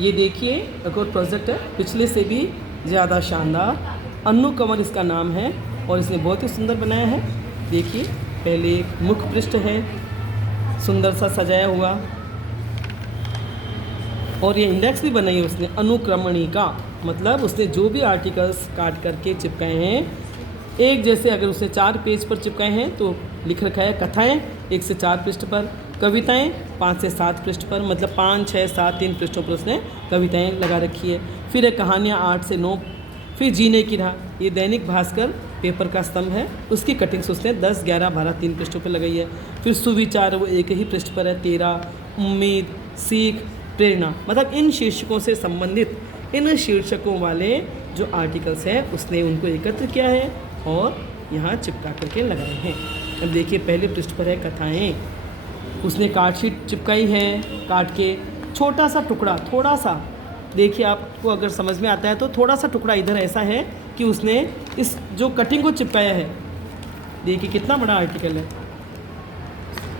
ये देखिए एक और प्रोजेक्ट है, पिछले से भी ज़्यादा शानदार। अन्नू कंवर इसका नाम है और इसने बहुत ही सुंदर बनाया है। देखिए पहले एक मुख्य पृष्ठ है सुंदर सा सजाया हुआ, और ये इंडेक्स भी बनाई है उसने अनुक्रमणी का, मतलब उसने जो भी आर्टिकल्स काट करके चिपकाए हैं एक जैसे, अगर उसने 4 पेज पर चिपकाए हैं तो लिख रखा है कथाएं 1 से 4 पृष्ठ पर, कविताएं 5 से 7 पृष्ठ पर, मतलब 5, 6, 7 3 पृष्ठों पर उसने कविताएं लगा रखी है। फिर एक कहानियाँ 8 से 9, फिर जीने की राह, ये दैनिक भास्कर पेपर का स्तंभ है, उसकी कटिंग्स उसने 10, 11, 12 3 पृष्ठों पर लगाई है। फिर सुविचार वो एक ही पृष्ठ पर है, 13, उम्मीद, सीख, प्रेरणा, मतलब इन शीर्षकों से संबंधित इन शीर्षकों वाले जो आर्टिकल्स हैं उसने उनको एकत्र किया है और यहाँ चिपका करके लगाए हैं। अब देखिए पहले पृष्ठ पर है कथाएं, उसने कार्ड शीट चिपकाई है, काट के छोटा सा टुकड़ा, थोड़ा सा देखिए आपको अगर समझ में आता है तो थोड़ा सा टुकड़ा इधर ऐसा है कि उसने इस जो कटिंग को चिपकाया है, देखिए कितना बड़ा आर्टिकल है,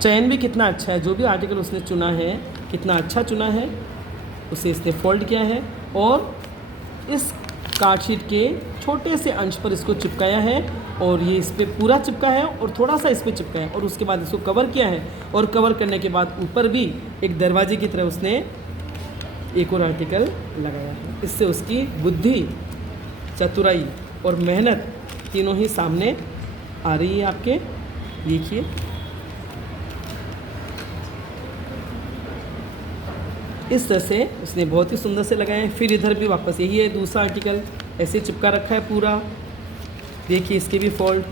चयन भी कितना अच्छा है, जो भी आर्टिकल उसने चुना है कितना अच्छा चुना है, उसे इसने फोल्ड किया है और इस कार्ड शीट के छोटे से अंश पर इसको चिपकाया है, और ये इस पर पूरा चिपका है और थोड़ा सा इस पर चिपका है, और उसके बाद इसको कवर किया है, और कवर करने के बाद ऊपर भी एक दरवाजे की तरह उसने एक और आर्टिकल लगाया है। इससे उसकी बुद्धि, चतुराई और मेहनत तीनों ही सामने आ रही है आपके। देखिए इस तरह से उसने बहुत ही सुंदर से लगाए हैं। फिर इधर भी वापस यही है, दूसरा आर्टिकल ऐसे चिपका रखा है पूरा, देखिए इसके भी फोल्ड,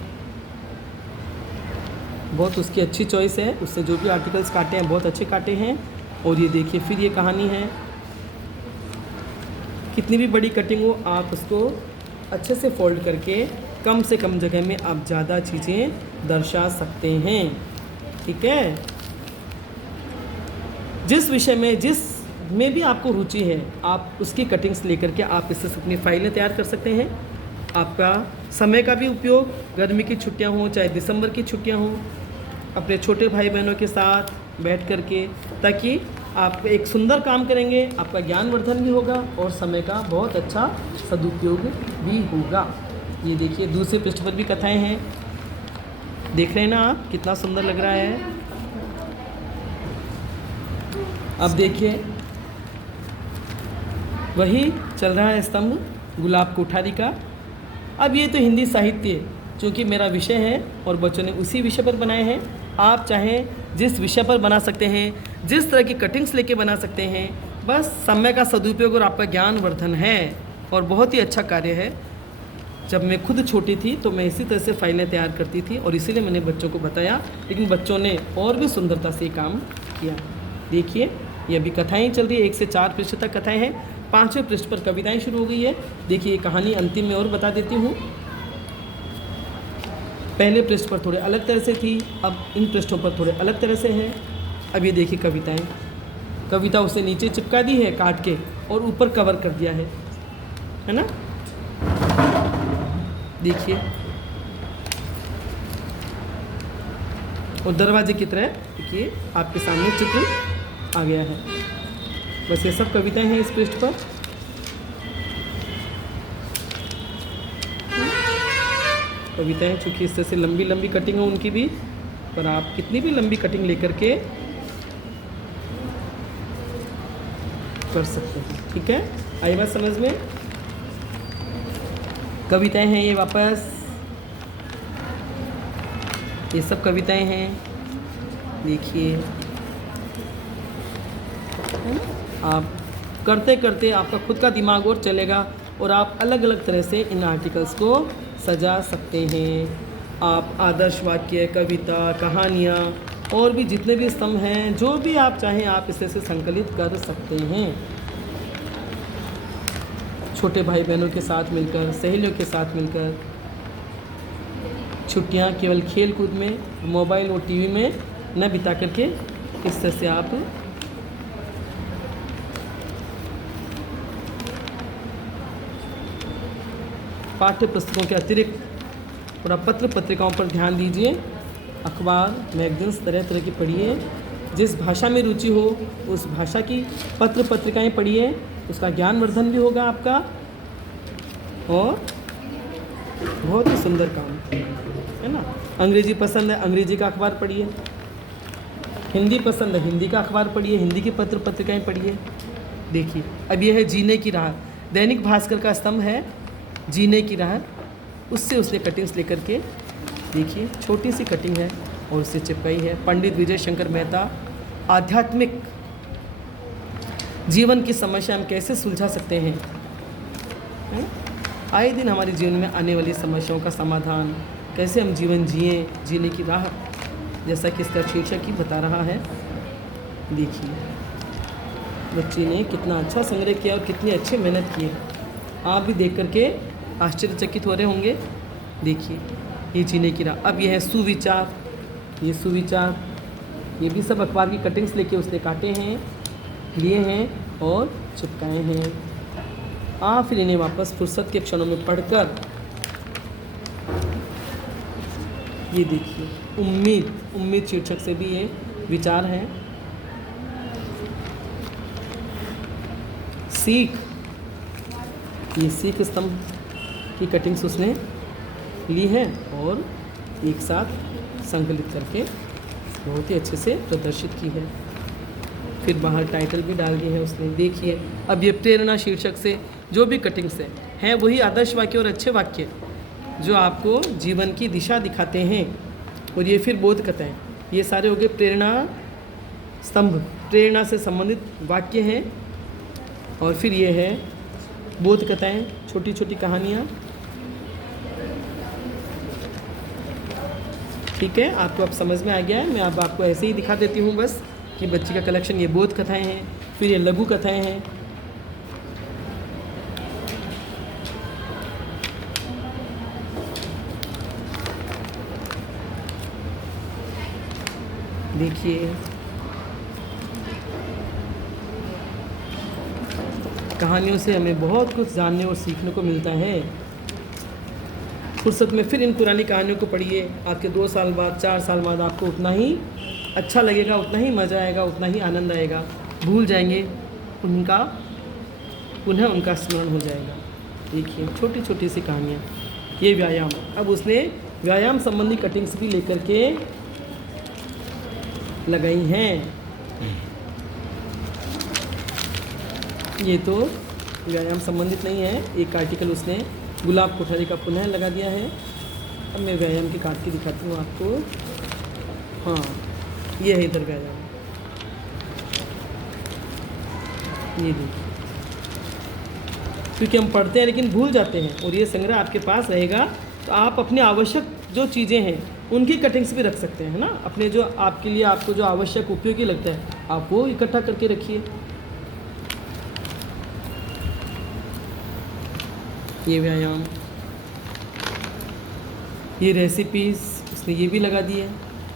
बहुत उसकी अच्छी चॉइस है, उससे जो भी आर्टिकल्स काटे हैं बहुत अच्छे काटे हैं। और ये देखिए फिर ये कहानी है, कितनी भी बड़ी कटिंग हो आप उसको अच्छे से फोल्ड करके कम से कम जगह में आप ज़्यादा चीज़ें दर्शा सकते हैं। ठीक है, जिस विषय में जिस में भी आपको रुचि है आप उसकी कटिंग्स लेकर के आप इससे अपनी फाइलें तैयार कर सकते हैं। आपका समय का भी उपयोग, गर्मी की छुट्टियां हों चाहे दिसंबर की छुट्टियां हों, अपने छोटे भाई बहनों के साथ बैठ करके, ताकि आप एक सुंदर काम करेंगे, आपका ज्ञानवर्धन भी होगा और समय का बहुत अच्छा सदुपयोग भी होगा। ये देखिए दूसरे पृष्ठ पर भी कथाएँ हैं, देख रहे हैं ना आप कितना सुंदर लग रहा है। अब देखिए वही चल रहा है स्तंभ गुलाब कोठारी का। अब ये तो हिंदी साहित्य चूँकि मेरा विषय है और बच्चों ने उसी विषय पर बनाए हैं, आप चाहें जिस विषय पर बना सकते हैं, जिस तरह की कटिंग्स लेके बना सकते हैं, बस समय का सदुपयोग और आपका ज्ञानवर्धन है और बहुत ही अच्छा कार्य है। जब मैं खुद छोटी थी तो मैं इसी तरह से फाइलें तैयार करती थी और इसीलिए मैंने बच्चों को बताया, लेकिन बच्चों ने और भी सुंदरता से काम किया। देखिए ये अभी कथाएँ चल रही है, 1 से 4 पृष्ठ तक कथाएँ हैं, 5वें पृष्ठ पर कविताएं शुरू हो गई है। देखिए ये कहानी अंतिम में और बता देती हूँ, पहले पृष्ठ पर थोड़े अलग तरह से थी, अब इन पृष्ठों पर थोड़े अलग तरह से है। अब ये देखिए कविताएं, कविता उसे नीचे चिपका दी है काट के और ऊपर कवर कर दिया है ना। देखिए और दरवाजे की तरह देखिए आपके सामने चित्र आ गया है। बस ये सब कविताएं हैं इस पृष्ठ पर। कविताएं चूँकि इस तरह से लंबी लंबी कटिंग है उनकी भी, पर आप कितनी भी लंबी कटिंग लेकर के कर सकते हैं। ठीक है, आई बात समझ में। कविताएं हैं ये वापस, ये सब कविताएं हैं। देखिए आप करते करते आपका खुद का दिमाग और चलेगा और आप अलग अलग तरह से इन आर्टिकल्स को सजा सकते हैं। आप आदर्श वाक्य, कविता, कहानियाँ और भी जितने भी स्तंभ हैं, जो भी आप चाहें आप इसे से संकलित कर सकते हैं। छोटे भाई बहनों के साथ मिलकर, सहेलियों के साथ मिलकर, छुट्टियाँ केवल खेल कूद में, मोबाइल और टीवी में न बिता करके इस तरह से आप पाठ्य पुस्तकों के अतिरिक्त थोड़ा पत्र पत्रिकाओं पर ध्यान दीजिए। अखबार, मैगजीन्स तरह तरह की पढ़िए, जिस भाषा में रुचि हो उस भाषा की पत्र पत्रिकाएं पढ़िए उसका ज्ञानवर्धन भी होगा आपका, और बहुत ही सुंदर काम है ना। अंग्रेजी पसंद है, अंग्रेजी का अखबार पढ़िए। हिंदी पसंद है, हिंदी का अखबार पढ़िए, हिंदी की पत्र पत्रिकाएँ पढ़िए। देखिए अब ये है जीने की राह, दैनिक भास्कर का स्तंभ है जीने की राह, उससे उसने कटिंग्स लेकर के देखिए छोटी सी कटिंग है और उससे चिपकाई है। पंडित विजय शंकर मेहता, आध्यात्मिक जीवन की समस्या हम कैसे सुलझा सकते हैं, है? आए दिन हमारे जीवन में आने वाली समस्याओं का समाधान, कैसे हम जीवन जिए, जीने की राह, जैसा कि इसका शीर्षक ही बता रहा है। देखिए बच्ची ने कितना अच्छा संग्रह किया और कितनी अच्छी मेहनत की है, आप भी देख करके आश्चर्यचकित हो रहे होंगे। देखिए ये जीने की राह। अब ये है सुविचार, ये सुविचार, ये भी सब अखबार की कटिंग्स लेके उसने काटे हैं, लिए हैं और चिपकाए हैं। फिर इन्हें वापस फुर्सत के क्षणों में पढ़कर ये देखिए उम्मीद, उम्मीद शीर्षक से भी ये विचार है। सीख, ये सीख स्तंभ की कटिंग्स उसने ली है और एक साथ संकलित करके बहुत ही अच्छे से प्रदर्शित की है। फिर बाहर टाइटल भी डाल दिए है उसने। देखिए अब ये प्रेरणा शीर्षक से जो भी कटिंग्स हैं वही आदर्श वाक्य और अच्छे वाक्य जो आपको जीवन की दिशा दिखाते हैं। और ये फिर बोध कथाएं, ये सारे हो गए प्रेरणा स्तंभ, प्रेरणा से संबंधित वाक्य हैं। और फिर ये है बोध कथाएं, छोटी छोटी कहानियाँ। ठीक है, आपको अब समझ में आ गया है। मैं अब आपको ऐसे ही दिखा देती हूँ बस कि बच्ची का कलेक्शन। ये बोध कथाएं हैं, फिर ये लघु कथाएं हैं। देखिए कहानियों से हमें बहुत कुछ जानने और सीखने को मिलता है। फुर्सत में फिर इन पुरानी कहानियों को पढ़िए। आपके 2 साल बाद, 4 साल बाद आपको उतना ही अच्छा लगेगा, उतना ही मज़ा आएगा, उतना ही आनंद आएगा। भूल जाएंगे उनका, पुनः उनका स्मरण हो जाएगा। देखिए छोटी छोटी सी कहानियाँ। ये व्यायाम, अब उसने व्यायाम संबंधी कटिंग्स भी लेकर के लगाई हैं। ये तो व्यायाम संबंधित नहीं है, एक आर्टिकल उसने गुलाब कोठारी का पुनः लगा दिया है। अब मैं व्यायाम की काट के दिखाती हूँ आपको। हाँ ये है इधर व्यायाम, ये देखिए। क्योंकि हम पढ़ते हैं लेकिन भूल जाते हैं, और ये संग्रह आपके पास रहेगा तो आप अपने आवश्यक जो चीज़ें हैं उनकी कटिंग्स भी रख सकते हैं, है ना। अपने जो आपके लिए, आपको जो आवश्यक उपयोगी लगता है आप वो इकट्ठा करके रखिए। ये व्यायाम, ये रेसिपीज़ इसने ये भी लगा दी है।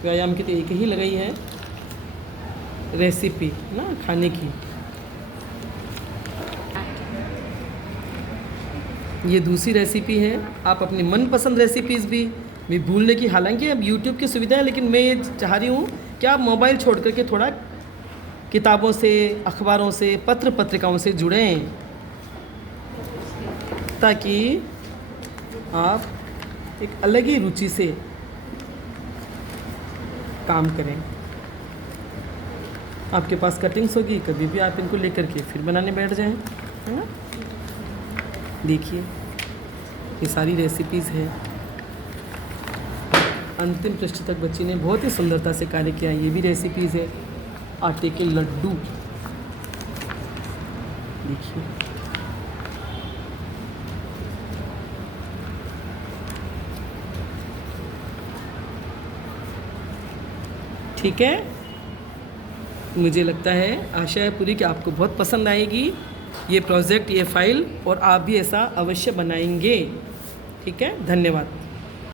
व्यायाम की तो एक ही लगाई है, रेसिपी ना खाने की। ये दूसरी रेसिपी है। आप अपनी मनपसंद रेसिपीज़ भी भूलने की, हालांकि अब यूट्यूब की सुविधा है, लेकिन मैं ये चाह रही हूँ कि आप मोबाइल छोड़ करके थोड़ा किताबों से, अखबारों से, पत्र पत्रिकाओं से जुड़ें, ताकि आप एक अलग ही रुचि से काम करें। आपके पास कटिंग्स होगी, कभी भी आप इनको लेकर के फिर बनाने बैठ जाएं, है ना। देखिए ये सारी रेसिपीज़ हैं। अंतिम पृष्ठ तक बच्ची ने बहुत ही सुंदरता से कार्य किया। ये भी रेसिपीज़ है, आटे के लड्डू। देखिए ठीक है, मुझे लगता है, आशा है पूरी कि आपको बहुत पसंद आएगी ये प्रोजेक्ट, ये फाइल, और आप भी ऐसा अवश्य बनाएंगे। ठीक है, धन्यवाद।